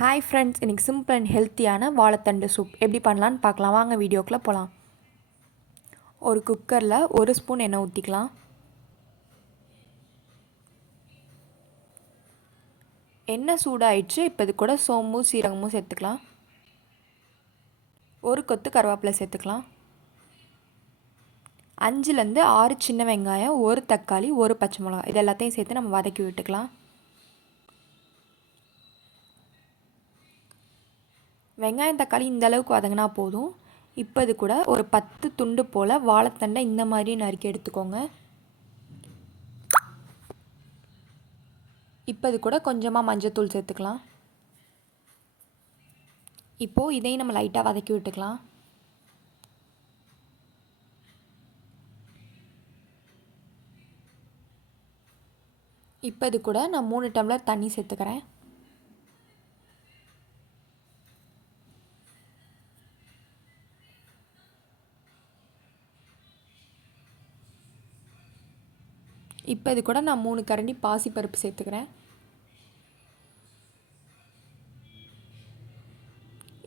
Hi friends, இன்றைக்கி simple and ஹெல்த்தியான வாழைத்தண்டு சூப் எப்படி பண்ணலான்னு பார்க்கலாம். வாங்க வீடியோக்குள்ளே போகலாம். ஒரு குக்கரில் 1 ஸ்பூன் எண்ணெய் ஊற்றிக்கலாம். எண்ணெய் சூடாயிடுச்சு. இப்போ இது கூட சோம்பும் சீரகமும் சேர்த்துக்கலாம். ஒரு கொத்து கருவேப்பிலை சேர்த்துக்கலாம். 5லேருந்து 6 சின்ன வெங்காயம், 1 தக்காளி, 1 பச்சை மிளகாய் இது எல்லாத்தையும் சேர்த்து நம்ம வதக்கி விட்டுக்கலாம். வெங்காயம் தக்காளி இந்த அளவுக்கு வதங்கினா போதும். இப்போ இது கூட ஒரு 10 துண்டு போல் வாழைத்தண்டை இந்த மாதிரி நறுக்கி எடுத்துக்கோங்க. இப்போ இது கூட கொஞ்சமாக மஞ்சத்தூள் சேர்த்துக்கலாம். இப்போது இதையும் நம்ம லைட்டாக வதக்கி விட்டுக்கலாம். இப்போ இது கூட நான் 3 டம்ளர் தண்ணி சேர்த்துக்கிறேன். இப்போ இது கூட நான் 3 கரண்டி பாசிப்பருப்பு சேர்த்துக்கிறேன்.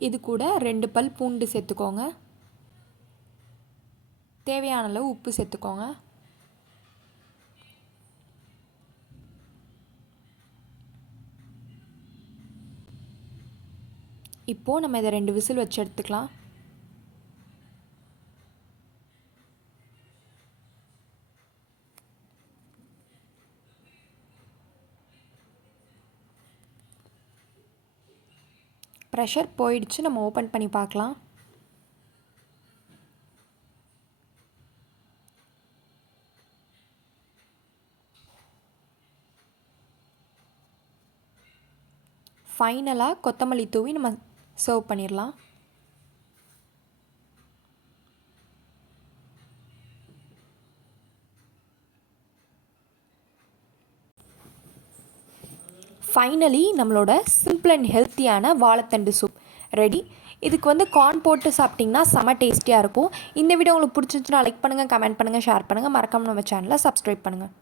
இது கூட 2 பல் பூண்டு சேர்த்துக்கோங்க. தேவையான அளவு உப்பு சேர்த்துக்கோங்க. இப்போது நம்ம இதை 2 விசில் வச்சு எடுத்துக்கலாம். ப்ரெஷர் போயிடுச்சு. நம்ம ஓப்பன் பண்ணி பார்க்கலாம். ஃபைனலாக கொத்தமல்லி தூவி நம்ம சர்வ் பண்ணிடலாம். ஃபைனலி நம்மளோட சிம்பிள் அண்ட் ஹெல்த்தியான வாழைத்தண்டு சூப் ரெடி. இதுக்கு கார்ன் போட்டு சாப்பிட்டிங்கன்னா செம்ம டேஸ்டியாக இருக்கும். இந்த வீடியோ உங்களுக்கு பிடிச்சிருந்துச்சுன்னா லைக் பண்ணுங்கள், கமெண்ட் பண்ணுங்கள், ஷேர் பண்ணுங்கள். மறக்காம நம்ம சேனலை சப்ஸ்கிரைப் பண்ணுங்கள்.